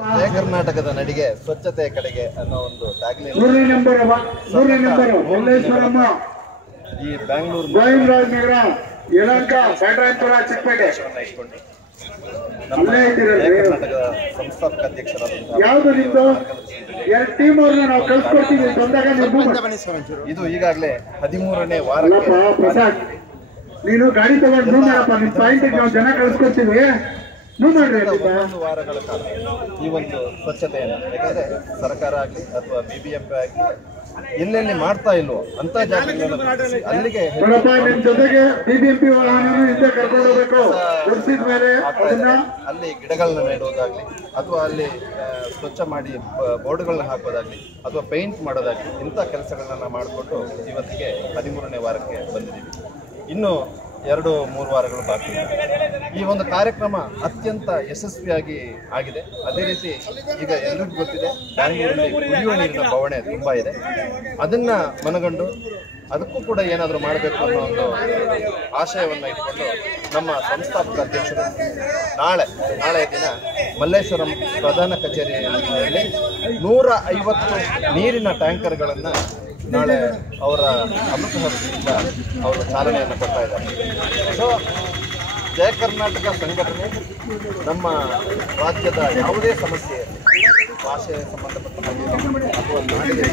ಜಯ ಕರ್ನಾಟಕದ ನಡಿಗೆ ಸ್ವಚ್ಛತೆಯ ಕಡೆಗೆ ಅನ್ನೋ ಒಂದು ಟ್ಯಾಗ್ಲೈನ್ ಈ ಬ್ಯಾಂಗ್ಳೂರು ನಮ್ಮ ಜಯ ಕರ್ನಾಟಕದ ಸಂಸ್ಥಾಪಕ ಇದು ಈಗಾಗಲೇ 13ನೇ ವಾರ. ನೀನು ಗಾಡಿ ತಗೊಂಡು ನಿಮ್ಮ ಪಾಯಿಂಟ್ ನಾವು ಜನ ಕಳಿಸ್ಕೊಡ್ತೀವಿ. 11 ವಾರಗಳ ಕಾಲ ಈ ಒಂದು ಸ್ವಚ್ಛತೆಯನ್ನು, ಯಾಕಂದ್ರೆ ಸರ್ಕಾರ ಆಗಲಿ ಅಥವಾ BBMP ಆಗಲಿ ಎಲ್ಲೆಲ್ಲಿ ಮಾಡ್ತಾ ಇಲ್ವೋ ಅಂತ ಜಾಗಗಳನ್ನು ಅಲ್ಲಿಗೆ ಜೊತೆಗೆ BBMP ಕರ್ಕೊಂಡು ಹೋಗ್ಬೇಕು. ಅಲ್ಲಿ ಗಿಡಗಳನ್ನ ನೆಡುವುದಾಗ್ಲಿ ಅಥವಾ ಅಲ್ಲಿ ಸ್ವಚ್ಛ ಮಾಡಿ ಬೋರ್ಡ್ಗಳನ್ನ ಹಾಕೋದಾಗ್ಲಿ ಅಥವಾ ಪೇಂಟ್ ಮಾಡೋದಾಗ್ಲಿ ಇಂಥ ಕೆಲಸಗಳನ್ನ ಮಾಡಿಕೊಂಡು ಇವತ್ತಿಗೆ 13ನೇ ವಾರಕ್ಕೆ ಬಂದಿದ್ದೀವಿ. ಇನ್ನು 2-3 ವಾರಗಳು ಬಾಕಿ ಇದೆ. ಈ ಒಂದು ಕಾರ್ಯಕ್ರಮ ಅತ್ಯಂತ ಯಶಸ್ವಿಯಾಗಿ ಆಗಿದೆ. ಅದೇ ರೀತಿ ಈಗ ಎಲ್ಲರಿಗೂ ಗೊತ್ತಿದೆ, ಬ್ಯಾಂಗ್ಳೂರಲ್ಲಿ ಕುಡಿಯುವ ನೀರಿನ ಬವಣೆ ತುಂಬ ಇದೆ. ಅದನ್ನು ಮನಗಂಡು ಅದಕ್ಕೂ ಕೂಡ ಏನಾದರೂ ಮಾಡಬೇಕು ಅನ್ನೋ ಒಂದು ಆಶಯವನ್ನು ಇಟ್ಕೊಂಡು ನಮ್ಮ ಸಂಸ್ಥಾಪಕ ಅಧ್ಯಕ್ಷರು ನಾಳೆ ದಿನ ಮಲ್ಲೇಶ್ವರಂ ಪ್ರಧಾನ ಕಚೇರಿಯಲ್ಲಿ 150 ನೀರಿನ ಟ್ಯಾಂಕರ್ಗಳನ್ನು ನಾಳೆ ಅವರ ಅಮೃತ ಹಸ್ತದಿಂದ ಅವರು ಚಾಲನೆಯನ್ನು ಕೊಡ್ತಾ ಇದ್ದಾರೆ. ಸೊ ಜಯ ಕರ್ನಾಟಕ ಸಂಘಟನೆ ನಮ್ಮ ರಾಜ್ಯದ ಯಾವುದೇ ಸಮಸ್ಯೆ ಭಾಷೆಗೆ ಸಂಬಂಧಪಟ್ಟ ಅಥವಾ ನಾಡಿಗೆ